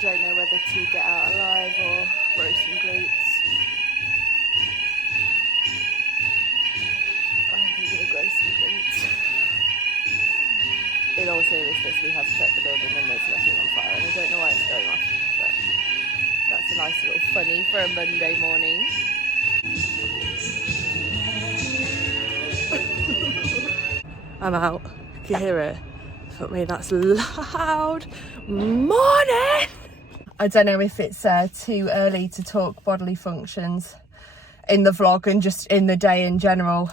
Don't know whether to get out alive or roast some glutes. I think I'm gonna roast some glutes. In all seriousness, we have checked the building and there's nothing on fire, and I don't know why it's going off, but that's a nice little funny for a Monday morning. I'm out. Can you hear it? Fuck me, that's loud. Morning! I don't know if it's too early to talk bodily functions in the vlog and just in the day in general,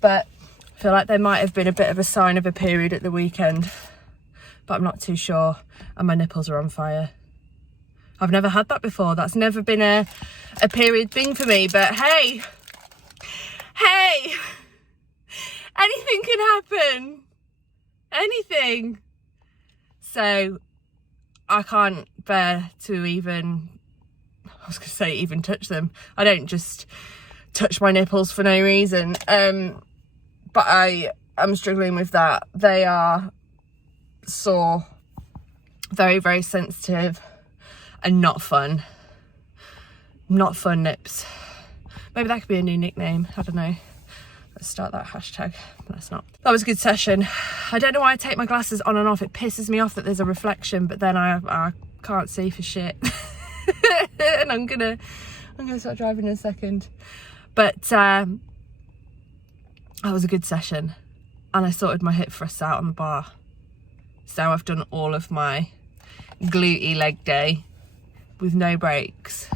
but I feel like there might have been a bit of a sign of a period at the weekend, but I'm not too sure, and my nipples are on fire. I've never had that before. That's never been a period thing for me, but hey, anything can happen. Anything. So I can't bear to even touch them. I don't just touch my nipples for no reason. But I am struggling with that. They are sore, very, very sensitive, and not fun. Not fun nips. Maybe that could be a new nickname. I don't know. Let's start that hashtag. But that's not. That was a good session. I don't know why I take my glasses on and off. It pisses me off that there's a reflection, but then I can't see for shit. And I'm gonna start driving in a second. But that was a good session, and I sorted my hip thrusts out on the bar. So I've done all of my glutey leg day with no breaks.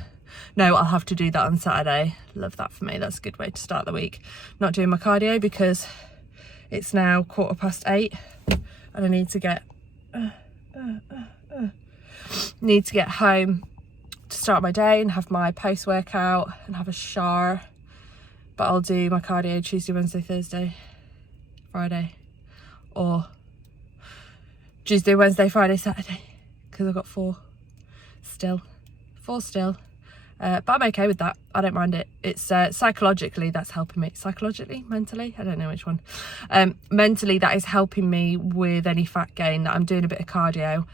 No, I'll have to do that on Saturday. Love that for me. That's a good way to start the week. Not doing my cardio because it's now 8:15 and I need to get home to start my day and have my post-workout and have a shower. But I'll do my cardio Tuesday, Wednesday, Thursday, Friday, or Tuesday, Wednesday, Friday, Saturday, because I've got 4 still. But I'm okay with that. I don't mind it. It's psychologically that's helping me. Psychologically? Mentally? I don't know which one. Mentally, that is helping me with any fat gain, that I'm doing a bit of cardio.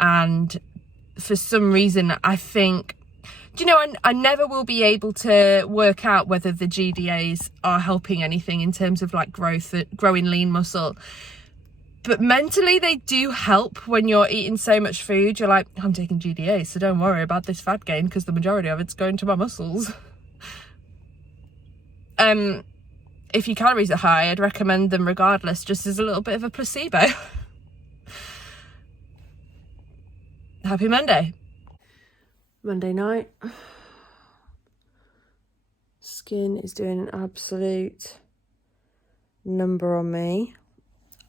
And for some reason, I think, do you know, I never will be able to work out whether the GDAs are helping anything in terms of like growing lean muscle. But mentally, they do help when you're eating so much food. You're like, I'm taking GDA, so don't worry about this fat gain because the majority of it's going to my muscles. If your calories are high, I'd recommend them regardless, just as a little bit of a placebo. Happy Monday. Monday night. Skin is doing an absolute number on me.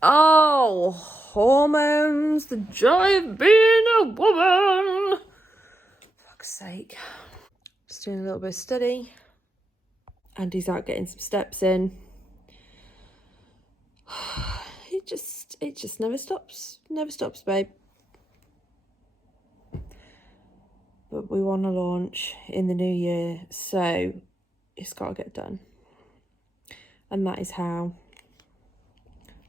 Oh, hormones, the joy of being a woman. Fuck's sake. Just doing a little bit of study. Andy's out getting some steps in. It just never stops. Never stops, babe. But we want to launch in the new year, so it's got to get done. And that is how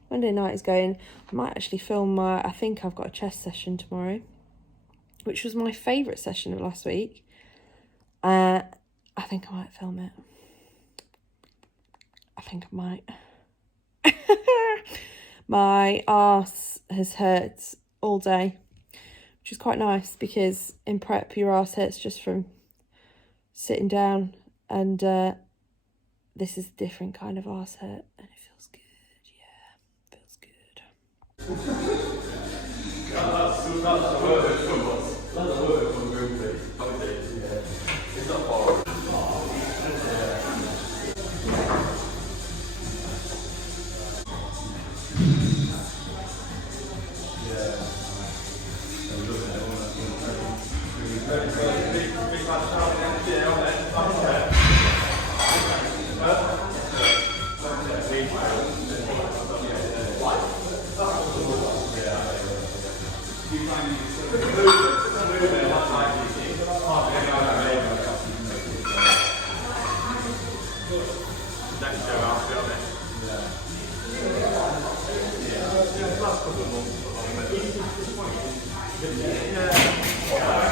Monday night is going. I might actually film I think I've got a chest session tomorrow, which was my favourite session of last week. I think I might film it. I think I might. My arse has hurt all day, which is quite nice because in prep your arse hurts just from sitting down, and this is a different kind of arse hurt, and it feels good. Yeah.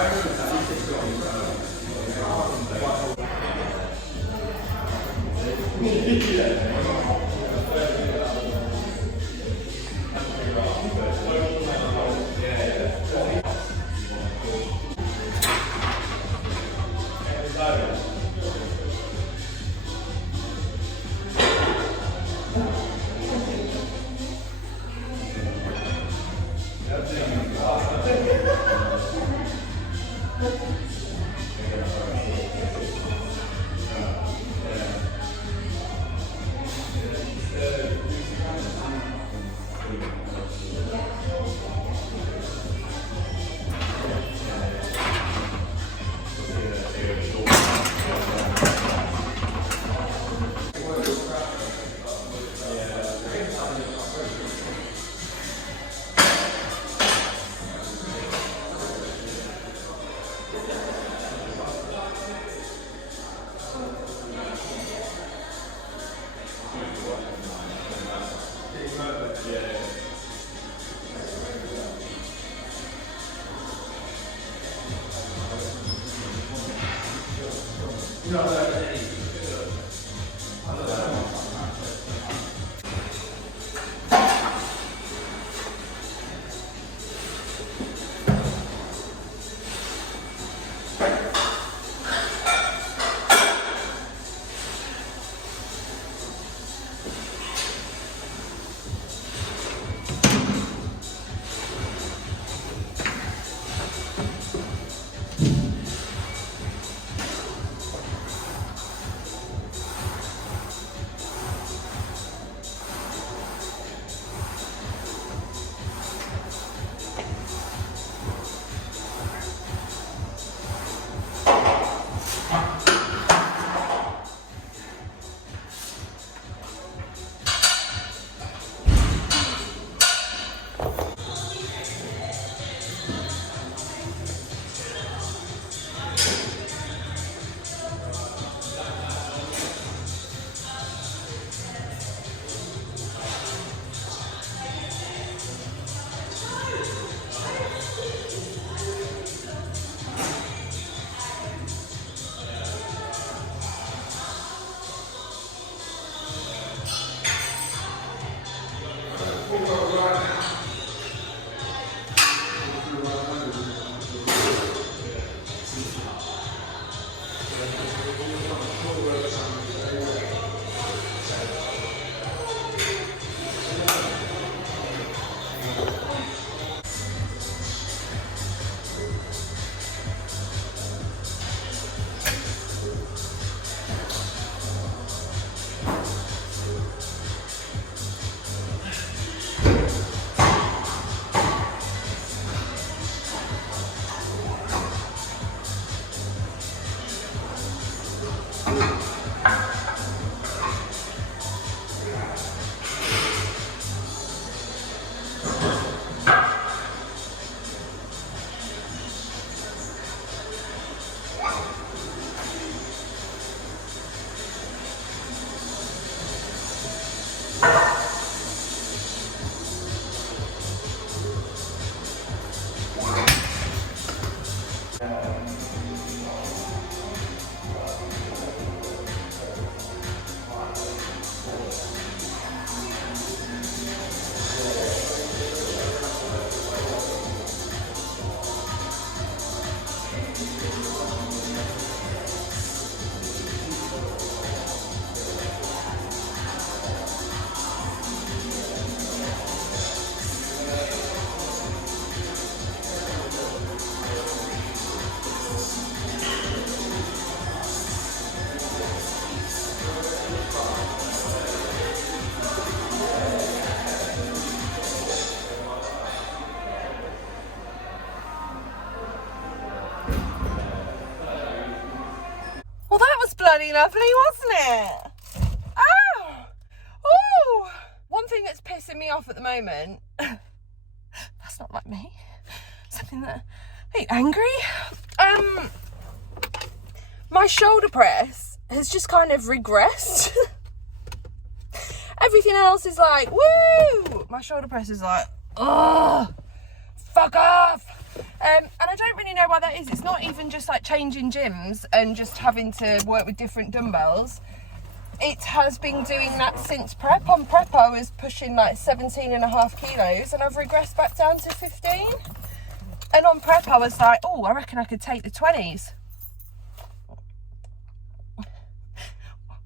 Well, that was bloody lovely, wasn't it? Oh! Oh! One thing that's pissing me off at the moment, that's not like me, something that, are you angry? My shoulder press has just kind of regressed. Everything else is like, woo! My shoulder press is like, oh, fuck off. And I don't really know why that is. It's not even just like changing gyms and just having to work with different dumbbells. it has been doing that since prep. On prep I was pushing like 17.5 kilos and I've regressed back down to 15. And on prep I was like, oh, I reckon I could take the 20s.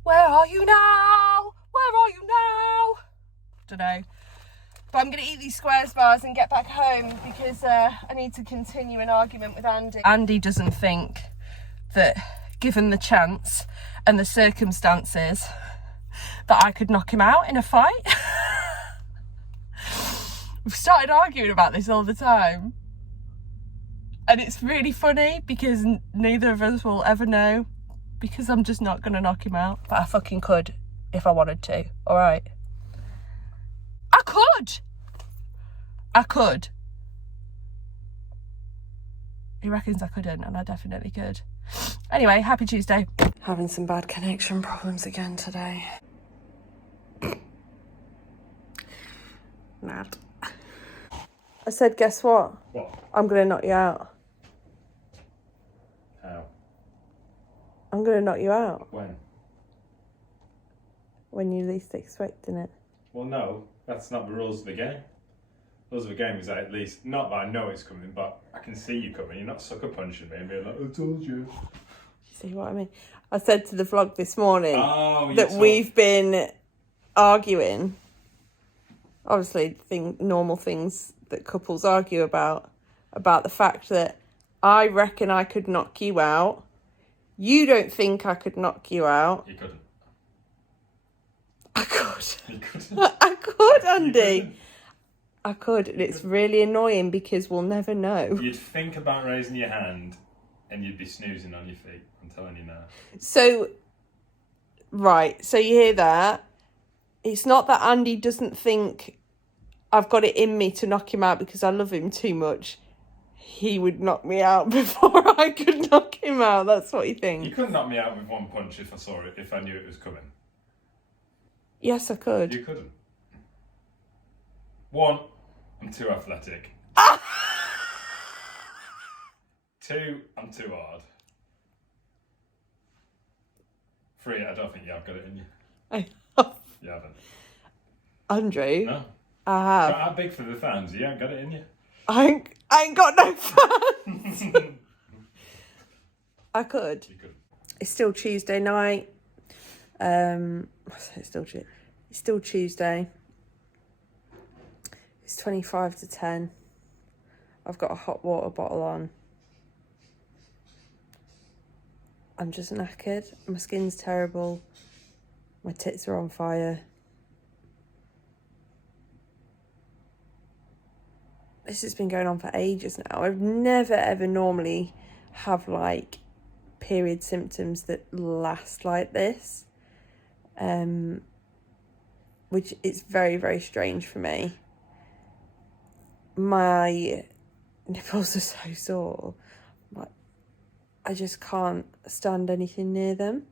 Where are you now? Where are you now? Don't know. But I'm going to eat these squares bars and get back home because I need to continue an argument with Andy. Andy doesn't think that, given the chance and the circumstances, that I could knock him out in a fight. We've started arguing about this all the time. And it's really funny because neither of us will ever know, because I'm just not going to knock him out. But I fucking could if I wanted to, alright? I could. He reckons I couldn't, and I definitely could. Anyway, happy Tuesday. Having some bad connection problems again today. Mad. I said, guess what? What? I'm going to knock you out. How? I'm going to knock you out. When? When you least expecting it. Well, no, that's not the rules of the game. Rules of the game is that at least, not that I know it's coming, but I can see you coming. You're not sucker punching me and being like, I told you. See what I mean? I said to the vlog this morning that we've been arguing. Obviously, normal things that couples argue about the fact that I reckon I could knock you out. You don't think I could knock you out. You couldn't. I could. You couldn't. I could, Andy. Couldn't. I could, and it's really annoying because we'll never know. You'd think about raising your hand and you'd be snoozing on your feet. I'm telling you now. So, right, so you hear that? It's not that Andy doesn't think I've got it in me to knock him out because I love him too much. He would knock me out before I could knock him out. That's what he thinks. You couldn't knock me out with one punch if I saw it, if I knew it was coming. Yes, I could. You couldn't. One, I'm too athletic. 2, I'm too hard. 3, I don't think you have got it in you. I have. You haven't. Andrew? No. I have. How big for the fans? You ain't got it in you. I ain't got no fans. I could. You could. It's still Tuesday night. It's still Tuesday. It's 25 to 10. I've got a hot water bottle on. I'm just knackered. My skin's terrible. My tits are on fire. This has been going on for ages now. I've never ever normally have like period symptoms that last like this. Which is very, very strange for me. My nipples are so sore. I just can't stand anything near them.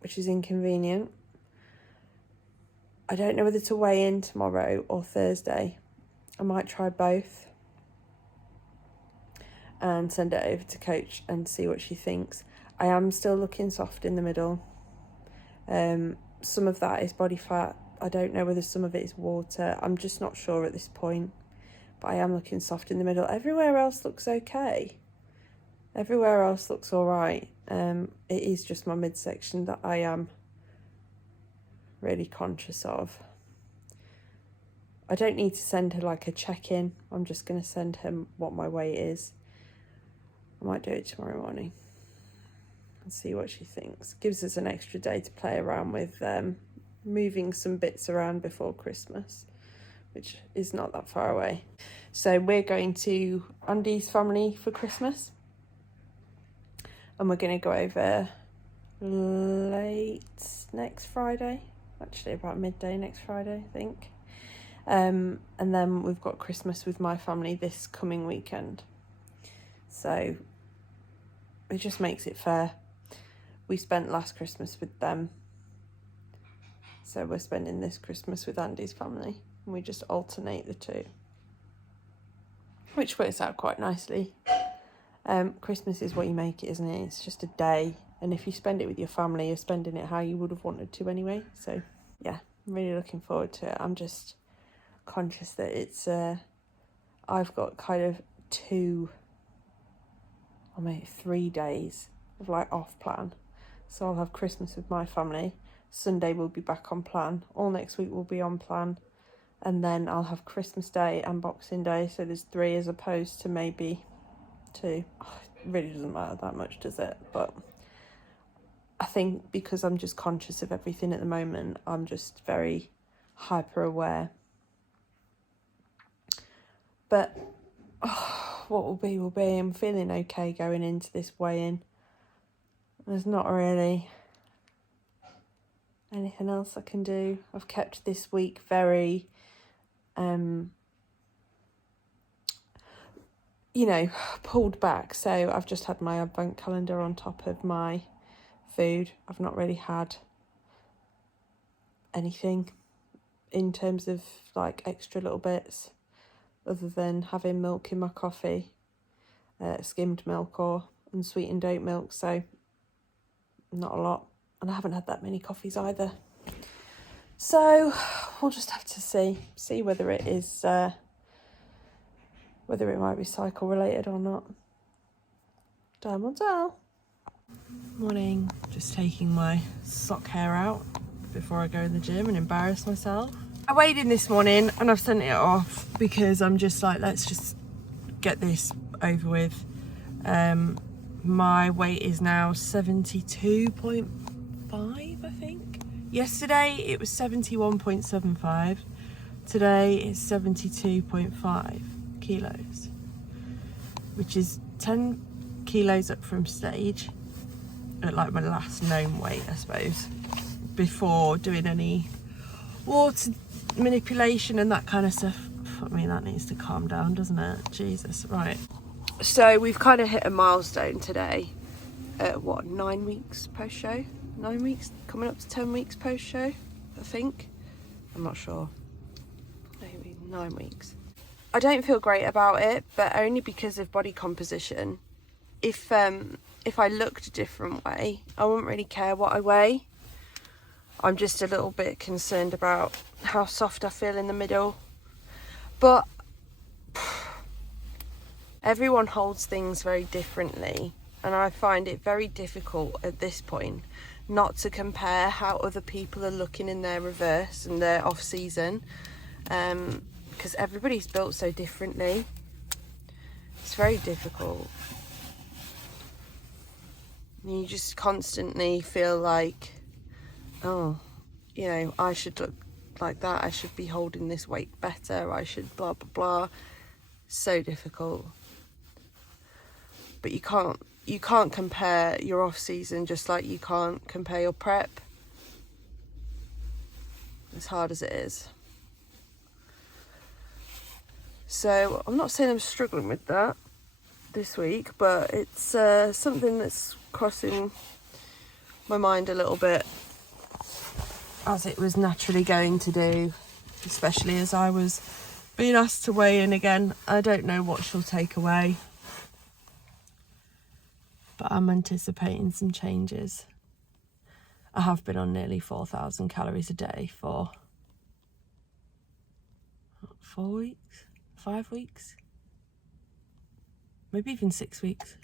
Which is inconvenient. I don't know whether to weigh in tomorrow or Thursday. I might try both. And send it over to Coach and see what she thinks. I am still looking soft in the middle. Some of that is body fat. I don't know whether some of it is water. I'm just not sure at this point. But I am looking soft in the middle. Everywhere else looks okay. Everywhere else looks all right. It is just my midsection that I am really conscious of. I don't need to send her like a check-in. I'm just going to send her what my weight is. I might do it tomorrow morning and see what she thinks. Gives us an extra day to play around with moving some bits around before Christmas, which is not that far away. So we're going to Andy's family for Christmas, and we're going to go over late next Friday, actually about midday next Friday, I think. And then we've got Christmas with my family this coming weekend. So it just makes it fair. We spent last Christmas with them, so we're spending this Christmas with Andy's family, and we just alternate the two, which works out quite nicely. Christmas is what you make it, isn't it? It's just a day And if you spend it with your family, you're spending it how you would have wanted to anyway. So yeah, I'm really looking forward to it. I'm just conscious that it's I've got kind of 3 days of like off plan. So I'll have Christmas with my family. Sunday we'll be back on plan. All next week will be on plan. And then I'll have Christmas Day and Boxing Day. So there's 3 as opposed to maybe 2. Oh, it really doesn't matter that much, does it? But I think because I'm just conscious of everything at the moment, I'm just very hyper aware. But what will be will be. I'm feeling okay going into this weigh-in. There's not really anything else I can do. I've kept this week very, pulled back. So I've just had my advent calendar on top of my food. I've not really had anything in terms of like extra little bits other than having milk in my coffee, skimmed milk or unsweetened oat milk. So not a lot, and I haven't had that many coffees either. So we'll just have to see whether it is whether it might be cycle related or not. Time will tell. Morning, just taking my sock hair out before I go in the gym and embarrass myself. I weighed in this morning and I've sent it off because I'm just like, let's just get this over with. My weight is now 72.5, I think. Yesterday it was 71.75. Today it's 72.5 kilos, which is 10 kilos up from stage at like my last known weight, I suppose, before doing any water manipulation and that kind of stuff. I mean, that needs to calm down, doesn't it? Jesus. Right, so we've kind of hit a milestone today at 9 weeks post show. 9 weeks, coming up to 10 weeks post show, I think. I'm not sure. Maybe 9 weeks. I don't feel great about it, but only because of body composition. If I looked a different way, I wouldn't really care what I weigh. I'm just a little bit concerned about how soft I feel in the middle. But everyone holds things very differently, and I find it very difficult at this point not to compare how other people are looking in their reverse and their off season, because everybody's built so differently. It's very difficult. You just constantly feel like, oh, I should look like that, I should be holding this weight better, I should blah blah blah. So difficult. But you can't compare your off season just like you can't compare your prep, as hard as it is. So I'm not saying I'm struggling with that this week, but it's something that's crossing my mind a little bit, as it was naturally going to do, especially as I was being asked to weigh in again. I don't know what she'll take away, but I'm anticipating some changes. I have been on nearly 4,000 calories a day for 4 weeks, 5 weeks, maybe even 6 weeks.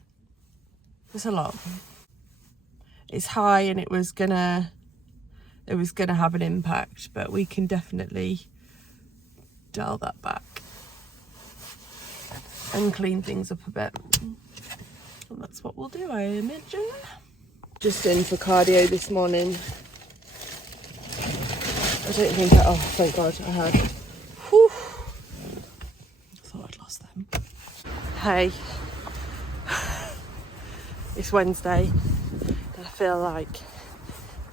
It's a lot. It's high, and it was gonna have an impact, but we can definitely dial that back and clean things up a bit. And that's what we'll do, I imagine. Just in for cardio this morning. I don't think oh, thank God I had. Whew. I thought I'd lost them. Hey. It's Wednesday. And I feel like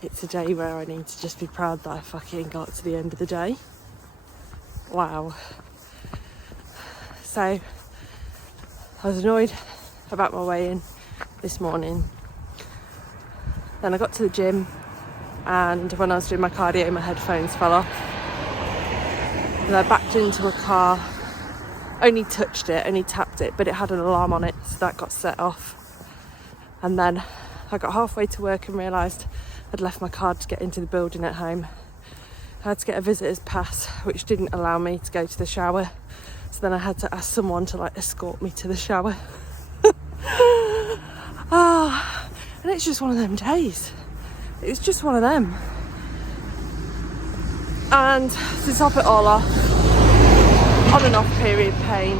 it's a day where I need to just be proud that I fucking got to the end of the day. Wow. So, I was annoyed about my weigh-in this morning. Then I got to the gym, and when I was doing my cardio, my headphones fell off. And I backed into a car, only touched it, only tapped it, but it had an alarm on it, so that got set off. And then I got halfway to work and realised I'd left my card to get into the building at home. I had to get a visitor's pass, which didn't allow me to go to the shower. So then I had to ask someone to like escort me to the shower. And it's just one of them days. It's just one of them. And to top it all off, on and off period pain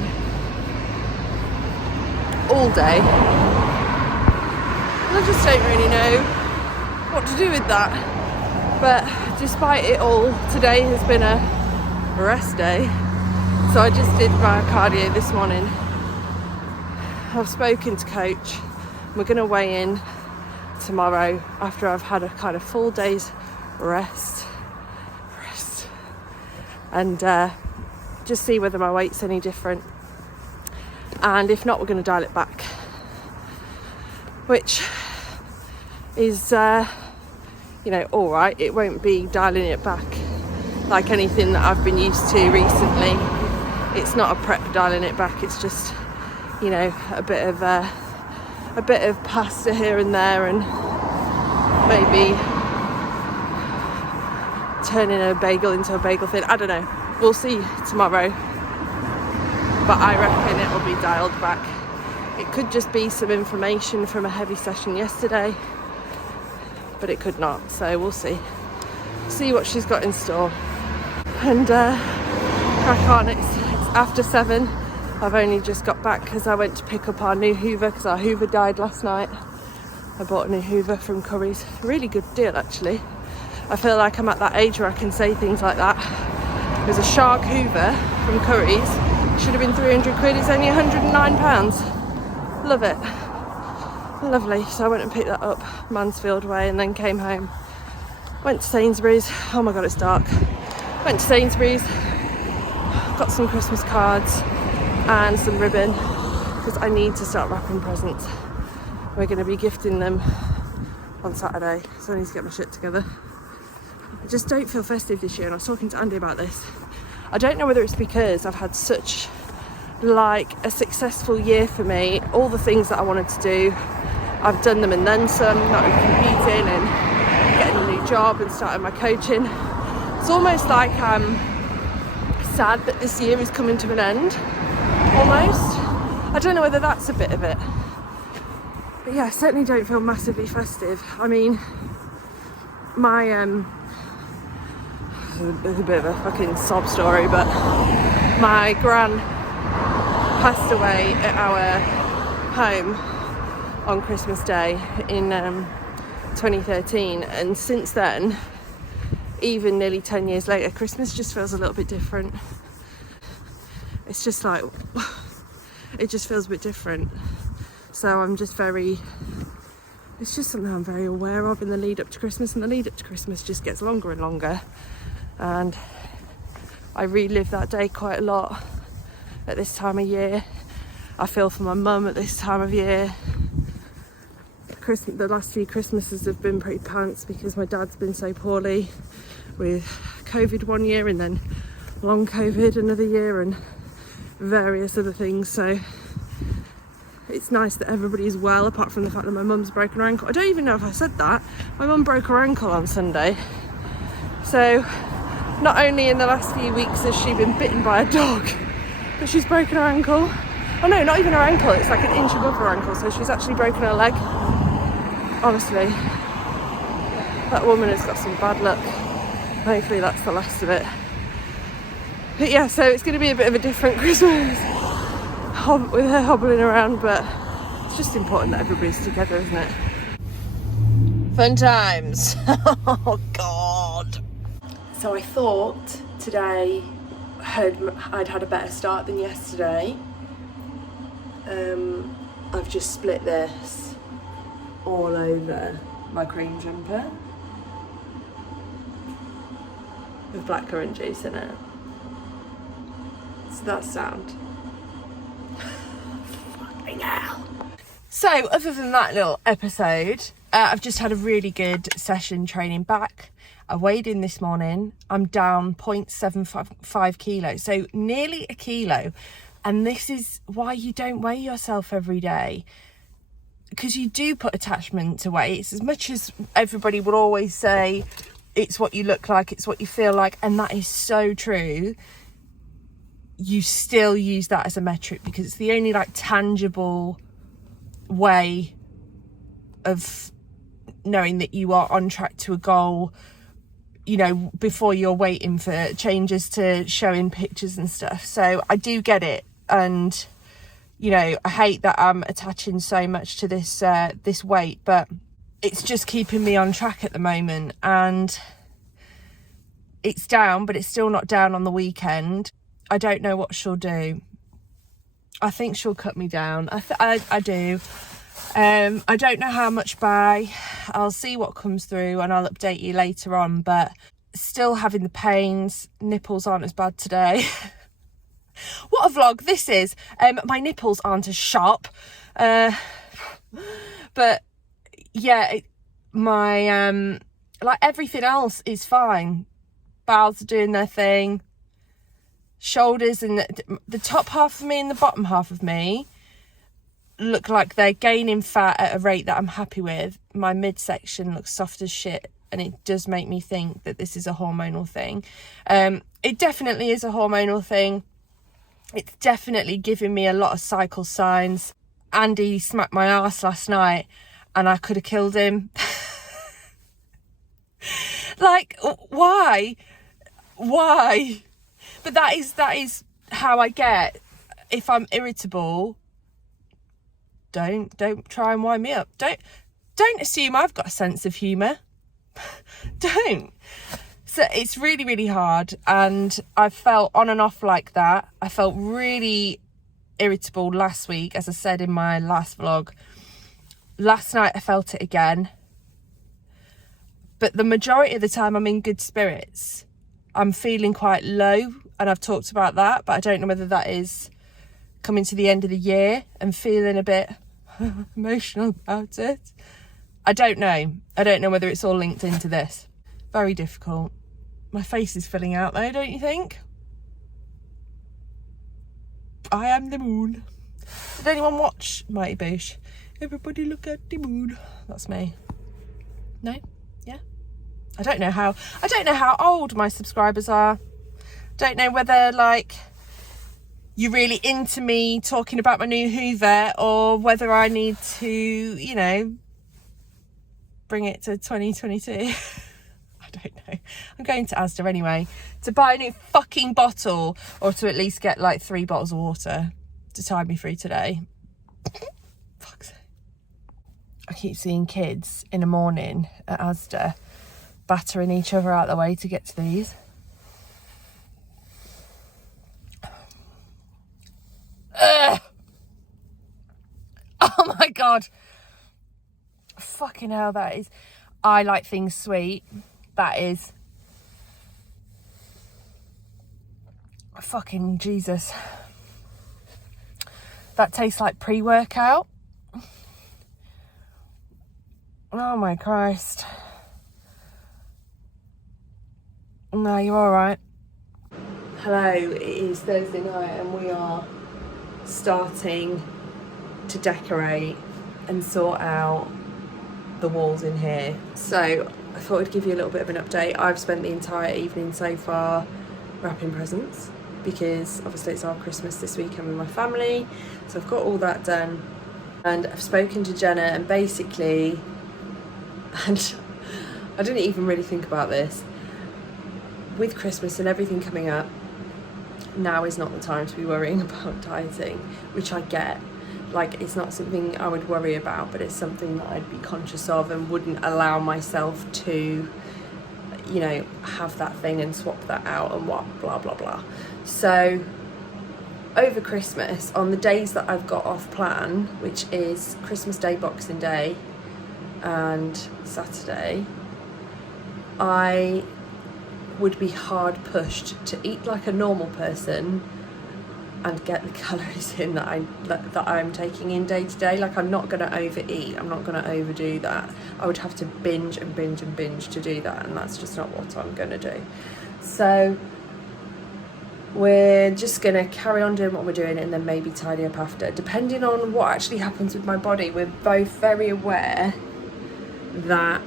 all day. And I just don't really know what to do with that. But despite it all, today has been a rest day. So I just did my cardio this morning. I've spoken to coach. We're going to weigh in tomorrow after I've had a kind of full day's rest. And just see whether my weight's any different. And if not, we're going to dial it back. Which is, all right. It won't be dialing it back like anything that I've been used to recently. It's not a prep dialing it back. It's just, a bit of pasta here and there, and maybe turning a bagel into a bagel thin. I don't know. We'll see tomorrow. But I reckon it will be dialed back. It could just be some information from a heavy session yesterday, but it could not. So we'll see. See what she's got in store. And crack on. It's after 7. I've only just got back because I went to pick up our new Hoover because our Hoover died last night. I bought a new Hoover from Curry's. Really good deal, actually. I feel like I'm at that age where I can say things like that. There's a Shark Hoover from Curry's. Should have been 300 quid. It's only £109. Love it. Lovely. So I went and picked that up Mansfield way and then came home. Went to Sainsbury's. Oh my God, it's dark. Went to Sainsbury's. Got some Christmas cards and some ribbon because I need to start wrapping presents. We're going to be gifting them on Saturday, so I need to get my shit together. I just don't feel festive this year, and I was talking to Andy about this. I don't know whether it's because I've had such a successful year for me. All the things that I wanted to do, I've done them and then some, not competing and getting a new job and starting my coaching. It's almost like I'm sad that this year is coming to an end, almost. I don't know whether that's a bit of it. But yeah, I certainly don't feel massively festive. I mean, my it's a bit of a fucking sob story, but my gran passed away at our home on Christmas Day in 2013, and since then, even nearly 10 years later, Christmas just feels a little bit different. It's just like, it just feels a bit different. So I'm just it's just something I'm very aware of in the lead up to Christmas, and the lead up to Christmas just gets longer and longer. And I relive that day quite a lot at this time of year. I feel for my mum at this time of year. The last few Christmases have been pretty pants because my dad's been so poorly with COVID one year and then long COVID another year and various other things. So it's nice that everybody's well, apart from the fact that my mum's broken her ankle. I don't even know if I said that. My mum broke her ankle on Sunday. So not only in the last few weeks has she been bitten by a dog, but she's broken her ankle. Oh no, not even her ankle, it's like an inch above her ankle, so she's actually broken her leg. Honestly, that woman has got some bad luck. Hopefully that's the last of it. But yeah, so it's going to be a bit of a different Christmas with her hobbling around, but it's just important that everybody's together, isn't it? Fun times. Oh God. So I thought today I'd had a better start than yesterday. I've just split this all over my cream jumper with blackcurrant juice in it. So that's sound. Fucking hell. So other than that little episode, I've just had a really good session training back. I weighed in this morning. I'm down 0.75 kilos, so nearly a kilo. And this is why you don't weigh yourself every day. because you do put attachment to weights, as much as everybody would always say it's what you look like, it's what you feel like, and that is so true. You still use that as a metric because it's the only like tangible way of knowing that you are on track to a goal, you know, before you're waiting for changes to show in pictures and stuff. So I do get it, and you know, I hate that I'm attaching so much to this this weight, but it's just keeping me on track at the moment. And it's down, but it's still not down on the weekend. I don't know what she'll do. I think she'll cut me down. I do. I don't know how much by. I'll see what comes through and I'll update you later on, but still having the pains. Nipples aren't as bad today. What a vlog this is. My nipples aren't as sharp. But yeah, my like everything else is fine. Bowels are doing their thing. Shoulders and the top half of me and the bottom half of me look like they're gaining fat at a rate that I'm happy with. My midsection looks soft as shit, and it does make me think that this is a hormonal thing. It definitely is a hormonal thing. It's definitely giving me a lot of cycle signs. Andy smacked my ass last night and I could have killed him. Like, why? But that is how I get. If I'm irritable, don't try and wind me up. Don't assume I've got a sense of humour. Don't. So it's really, really hard, and I felt on and off like that. I felt really irritable last week, as I said in my last vlog. Last night I felt it again. But the majority of the time I'm in good spirits. I'm feeling quite low, and I've talked about that, but I don't know whether that is coming to the end of the year and feeling a bit emotional about it. I don't know. I don't know whether it's all linked into this. Very difficult. My face is filling out though, don't you think? I am the moon. Did anyone watch Mighty Boosh? Everybody look at the moon. That's me. No? Yeah? I don't know how old my subscribers are. Don't know whether like you're really into me talking about my new Hoover, or whether I need to, you know, bring it to 2022. I don't know. I'm going to Asda anyway to buy a new fucking bottle, or to at least get like 3 bottles of water to tide me through today. Fuck's sake. I keep seeing kids in the morning at Asda battering each other out the way to get to these. Oh my god. Fucking hell, that is. I like things sweet. That is. Fucking Jesus. That tastes like pre-workout. Oh my Christ. No, you're alright. Hello, it is Thursday night and we are starting to decorate and sort out the walls in here. So I thought I'd give you a little bit of an update. I've spent the entire evening so far wrapping presents, because obviously it's our Christmas this weekend with my family, so I've got all that done. And I've spoken to Jenna, and basically, and I didn't even really think about this, with Christmas and everything coming up, now is not the time to be worrying about dieting, which I get. Like, it's not something I would worry about, but it's something that I'd be conscious of and wouldn't allow myself to, you know, have that thing and swap that out and what, blah, blah, blah. So over Christmas, on the days that I've got off plan, which is Christmas Day, Boxing Day and Saturday, I would be hard pushed to eat like a normal person and get the calories in that I'm taking in day to day. Like, I'm not going to overeat, I'm not going to overdo that. I would have to binge and binge and binge to do that, and that's just not what I'm going to do. So we're just going to carry on doing what we're doing and then maybe tidy up after, depending on what actually happens with my body. We're both very aware that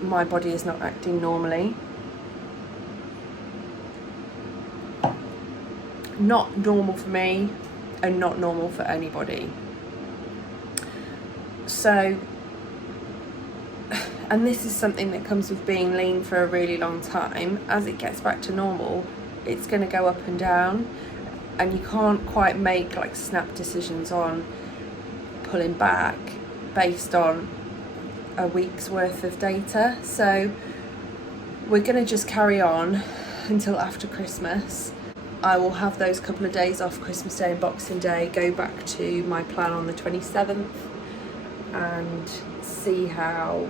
my body is not acting normally. Not normal for me and not normal for anybody. So, and this is something that comes with being lean for a really long time. As it gets back to normal, it's going to go up and down, and you can't quite make like snap decisions on pulling back based on a week's worth of data. So we're going to just carry on until after Christmas. I will have those couple of days off, Christmas Day and Boxing Day, go back to my plan on the 27th and see how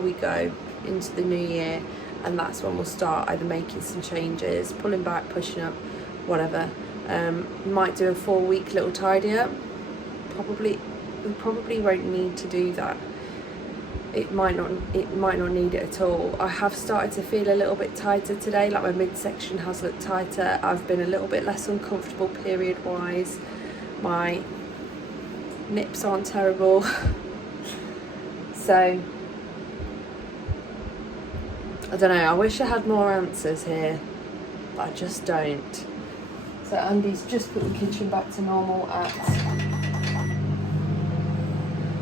we go into the new year. And that's when we'll start either making some changes, pulling back, pushing up, whatever. Might do a 4-week little tidy up. We probably won't need to do that. It might not need it at all. I have started to feel a little bit tighter today, like my midsection has looked tighter. I've been a little bit less uncomfortable period wise. My nips aren't terrible. So I don't know, I wish I had more answers here, but I just don't. So Andy's just put the kitchen back to normal at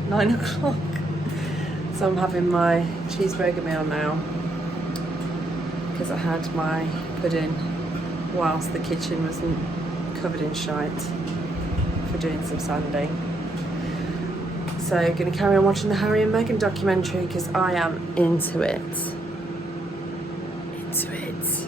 9 o'clock. So I'm having my cheeseburger meal now because I had my pudding whilst the kitchen was covered in shite for doing some sanding. So going to carry on watching the Harry and Meghan documentary because I am into it. Into it.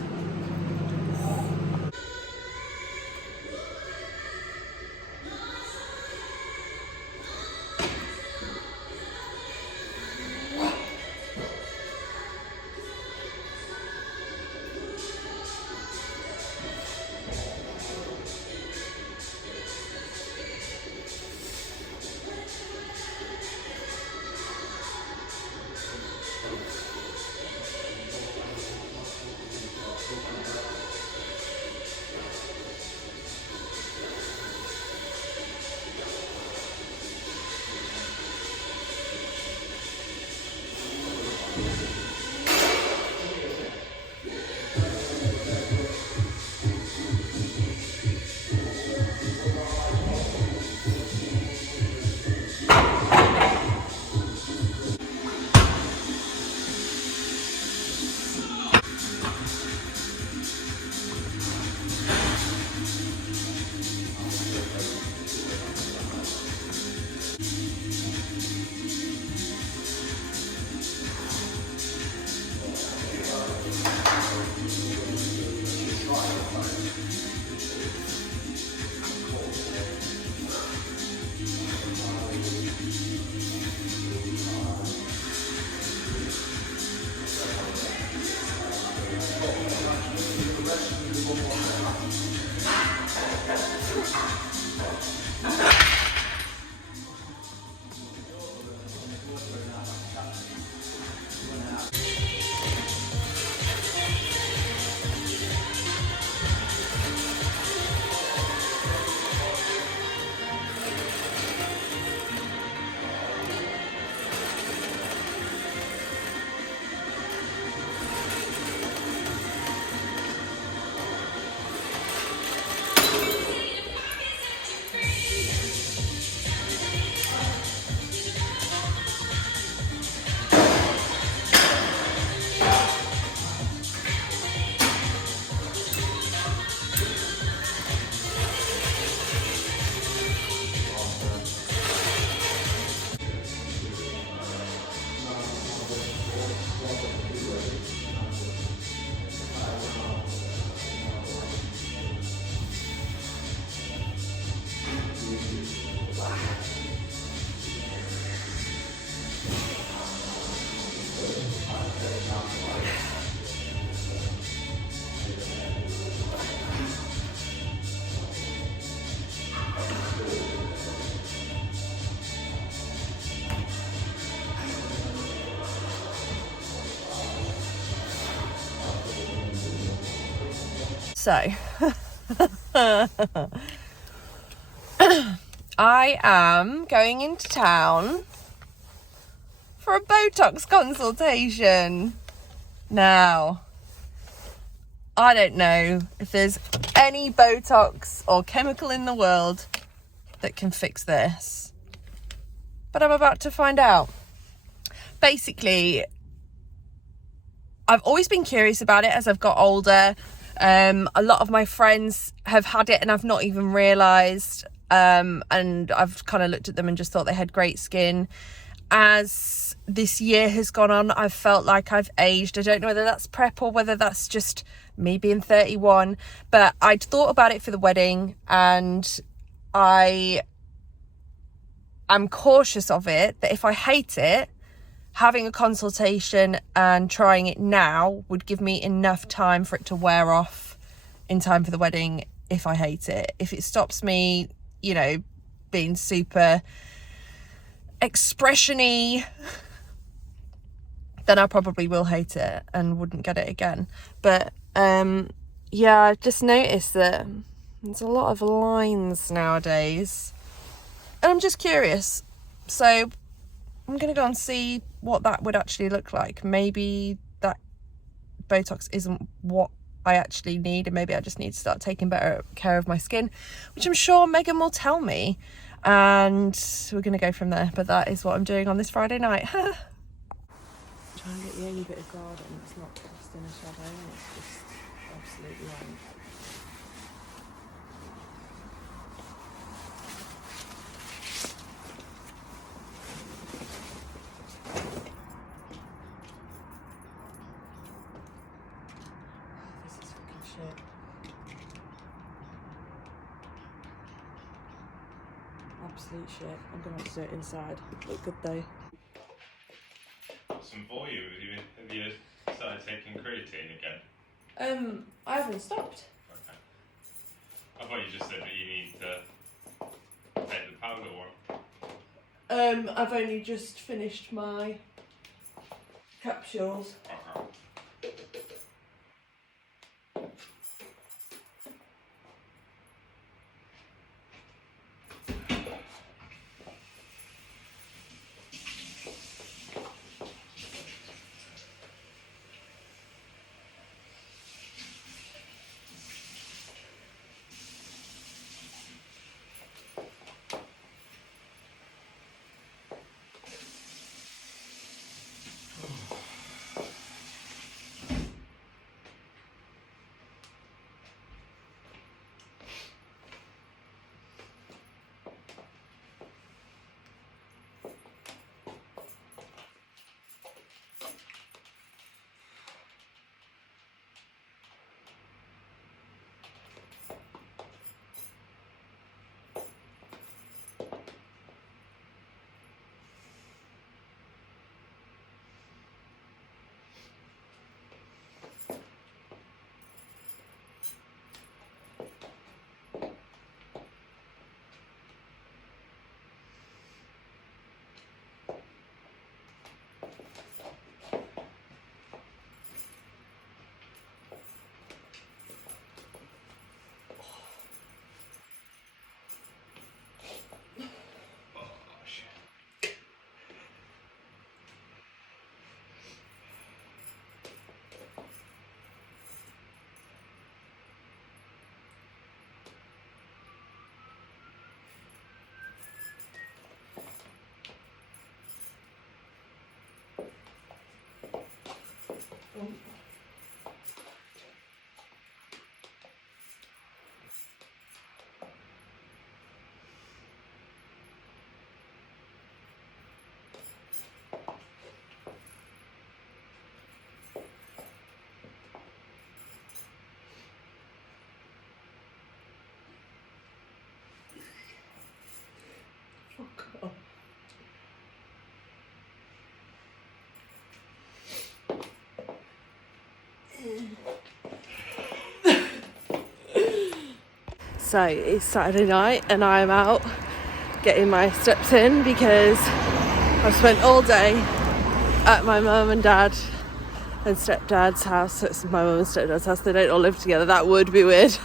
So, I am going into town for a Botox consultation. Now, I don't know if there's any Botox or chemical in the world that can fix this, but I'm about to find out. Basically, I've always been curious about it as I've got older. A lot of my friends have had it and I've not even realised, and I've kind of looked at them and just thought they had great skin. As this year has gone on, I've felt like I've aged. I don't know whether that's prep or whether that's just me being 31, but I'd thought about it for the wedding, and I am cautious of it, that if I hate it, having a consultation and trying it now would give me enough time for it to wear off in time for the wedding if I hate it. If it stops me, you know, being super expression-y, then I probably will hate it and wouldn't get it again. But yeah, I've just noticed that there's a lot of lines nowadays, and I'm just curious. So I'm going to go and see what that would actually look like. Maybe that Botox isn't what I actually need, and maybe I just need to start taking better care of my skin, which I'm sure Megan will tell me, and we're going to go from there. But that is what I'm doing on this Friday night. Trying to get the only bit of garden that's not cast in a shadow, and it's just absolutely white. Absolute shit. I'm gonna have to do it inside. Look good though. Some for you. Have you started taking creatine again? I haven't stopped. Okay. I thought you just said that you need to take the powder one. I've only just finished my capsules. Okay. So it's Saturday night and I'm out getting my steps in because I've spent all day at my mum and dad and stepdad's house. So it's my mum and stepdad's house. They don't all live together. That would be weird.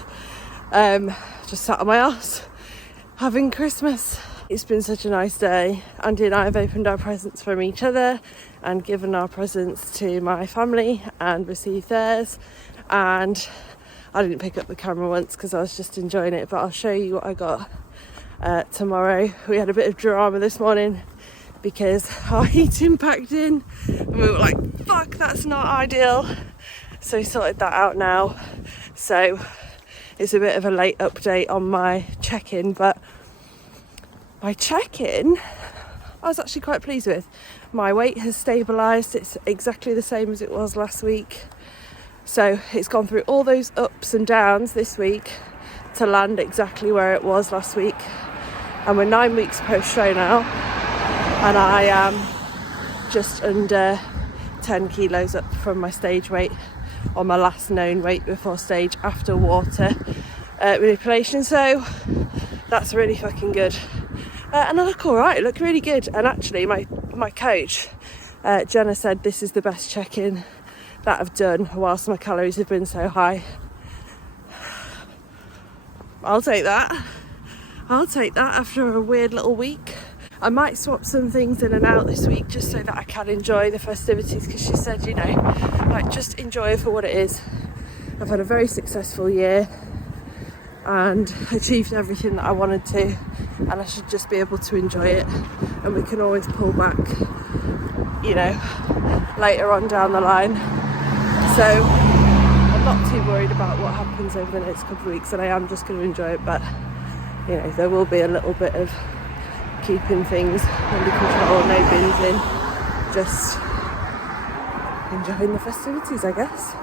Just sat on my arse having Christmas. It's been such a nice day. Andy and I have opened our presents from each other and given our presents to my family and received theirs. And I didn't pick up the camera once because I was just enjoying it, but I'll show you what I got tomorrow. We had a bit of drama this morning because our heating packed in and we were like, fuck, that's not ideal. So we sorted that out now. So it's a bit of a late update on my check-in, but my check-in I was actually quite pleased with. My weight has stabilised. It's exactly the same as it was last week. So it's gone through all those ups and downs this week to land exactly where it was last week. And we're 9 weeks post-show now, and I am just under 10 kilos up from my stage weight, or my last known weight before stage after water manipulation. So that's really fucking good. And I look alright, I look really good. And actually my coach, Jenna, said this is the best check-in that I've done whilst my calories have been so high. I'll take that after a weird little week. I might swap some things in and out this week just so that I can enjoy the festivities, because she said, you know, like, just enjoy it for what it is. I've had a very successful year and achieved everything that I wanted to, and I should just be able to enjoy it, and we can always pull back, you know, later on down the line. So I'm not too worried about what happens over the next couple of weeks, and I am just going to enjoy it. But you know, there will be a little bit of keeping things under control, no binging, just enjoying the festivities, I guess.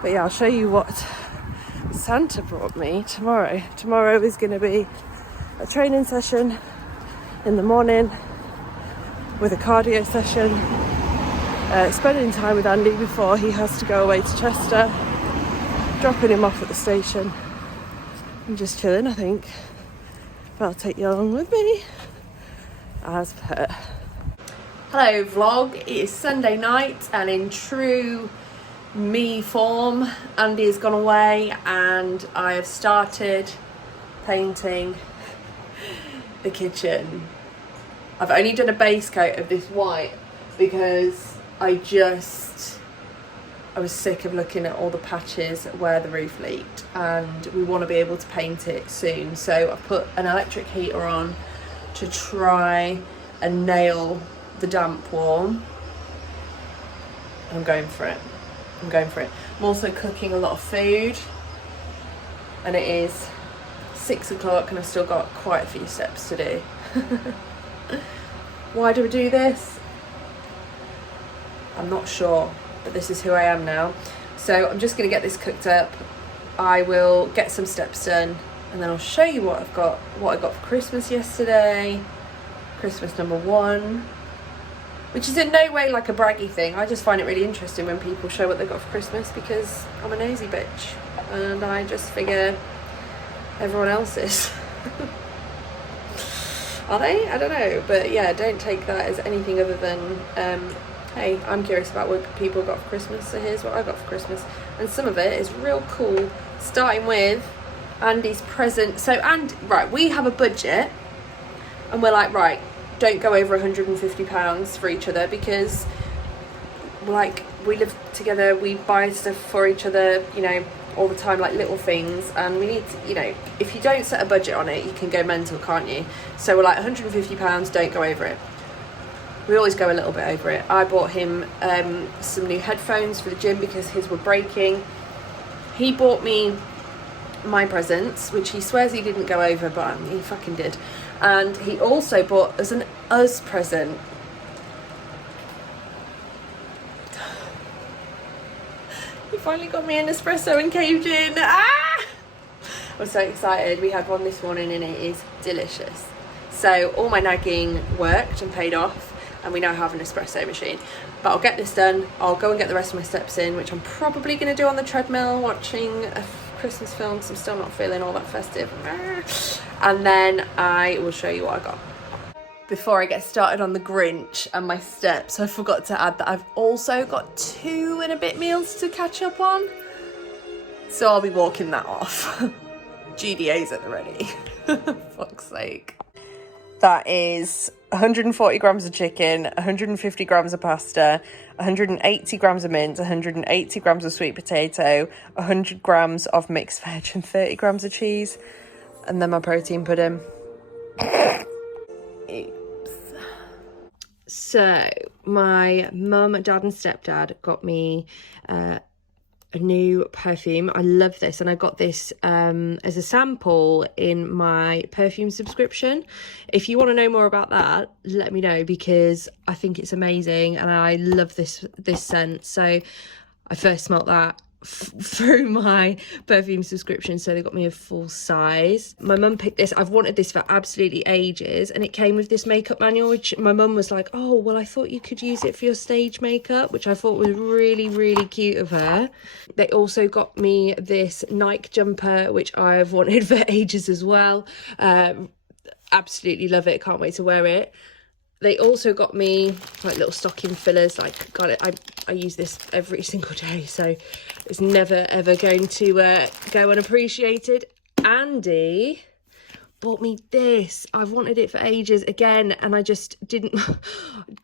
But yeah, I'll show you what Santa brought me tomorrow. Tomorrow is going to be a training session in the morning with a cardio session, spending time with Andy before he has to go away to Chester, dropping him off at the station and just chilling, I think. But I'll take you along with me as per. Hello vlog, it is Sunday night, and in true me form, Andy has gone away and I have started painting the kitchen. I've only done a base coat of this white because I was sick of looking at all the patches where the roof leaked, and we want to be able to paint it soon. So I put an electric heater on to try and nail the damp wall. I'm going for it. I'm also cooking a lot of food, and it is 6 o'clock and I've still got quite a few steps to do. Why do I do this? I'm not sure, but this is who I am now. So I'm just going to get this cooked up. I will get some steps done, and then I'll show you what I got for Christmas yesterday. Christmas number 1. Which is in no way like a braggy thing. I just find it really interesting when people show what they got for Christmas, because I'm a nosy bitch and I just figure everyone else is. Are they? I don't know. But yeah, don't take that as anything other than, hey, I'm curious about what people got for Christmas, so here's what I got for Christmas. And some of it is real cool, starting with Andy's present. So, right, we have a budget and we're like, right, don't go over £150 for each other, because like we live together, we buy stuff for each other, you know, all the time, like little things, and we need to, you know, if you don't set a budget on it, you can go mental, can't you? So we're like, £150, don't go over it. We always go a little bit over it. I bought him some new headphones for the gym because his were breaking. He bought me my presents, which he swears he didn't go over, but he fucking did. And he also bought us an us present. He finally got me an espresso and caved in. Ah! I'm so excited. We had one this morning and it is delicious. So all my nagging worked and paid off, and we now have an espresso machine. But I'll get this done. I'll go and get the rest of my steps in, which I'm probably going to do on the treadmill watching a Christmas film, because I'm still not feeling all that festive. And then I will show you what I got. before I get started on the Grinch and my steps, I forgot to add that I've also got 2 and a bit meals to catch up on. So I'll be walking that off. GDA's at the ready. Fuck's sake. That is 140 grams of chicken, 150 grams of pasta, 180 grams of mince, 180 grams of sweet potato, 100 grams of mixed veg and 30 grams of cheese. And then my protein pudding. Oops. So my mum, dad and stepdad got me a new perfume. I love this, and I got this as a sample in my perfume subscription. If you want to know more about that, let me know, because I think it's amazing and I love this scent. So I first smelt that through my perfume subscription, so they got me a full size. My mum picked this. I've wanted this for absolutely ages, and it came with this makeup manual, which my mum was like, oh well, I thought you could use it for your stage makeup, which I thought was really cute of her. They also got me this Nike jumper, which I've wanted for ages as well. Absolutely love it, can't wait to wear it. They also got me like little stocking fillers. Like, got it, I use this every single day, so it's never ever going to go unappreciated. Andy bought me this. I've wanted it for ages again, and I just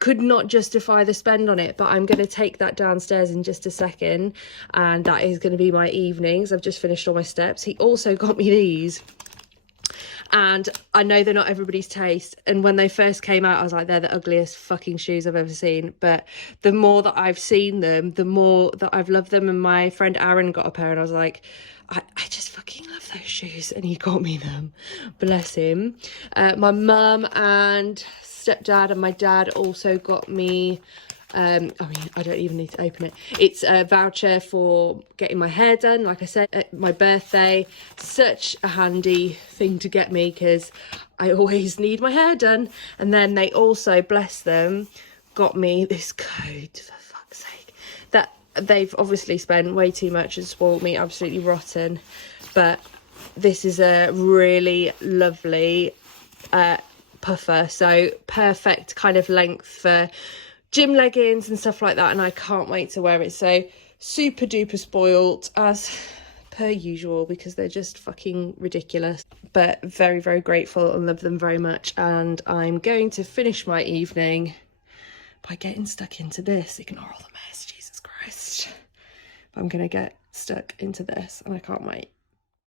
could not justify the spend on it, but I'm going to take that downstairs in just a second, and that is going to be my evenings. I've just finished all my steps. He also got me these. And I know they're not everybody's taste. And when they first came out, I was like, they're the ugliest fucking shoes I've ever seen. But the more that I've seen them, the more that I've loved them. And my friend Aaron got a pair, and I was like, I just fucking love those shoes. And he got me them. Bless him. My mum and stepdad and my dad also got me... I mean, I don't even need to open it. It's a voucher for getting my hair done, like I said, at my birthday. Such a handy thing to get me, because I always need my hair done. And then they also, bless them, got me this coat, for fuck's sake, that they've obviously spent way too much and spoiled me absolutely rotten. But this is a really lovely puffer, so perfect kind of length for gym leggings and stuff like that, and I can't wait to wear it. So super duper spoiled as per usual, because they're just fucking ridiculous, but very grateful and love them very much. And I'm going to finish my evening by getting stuck into this. Ignore all the mess, Jesus Christ. I'm gonna get stuck into this and I can't wait.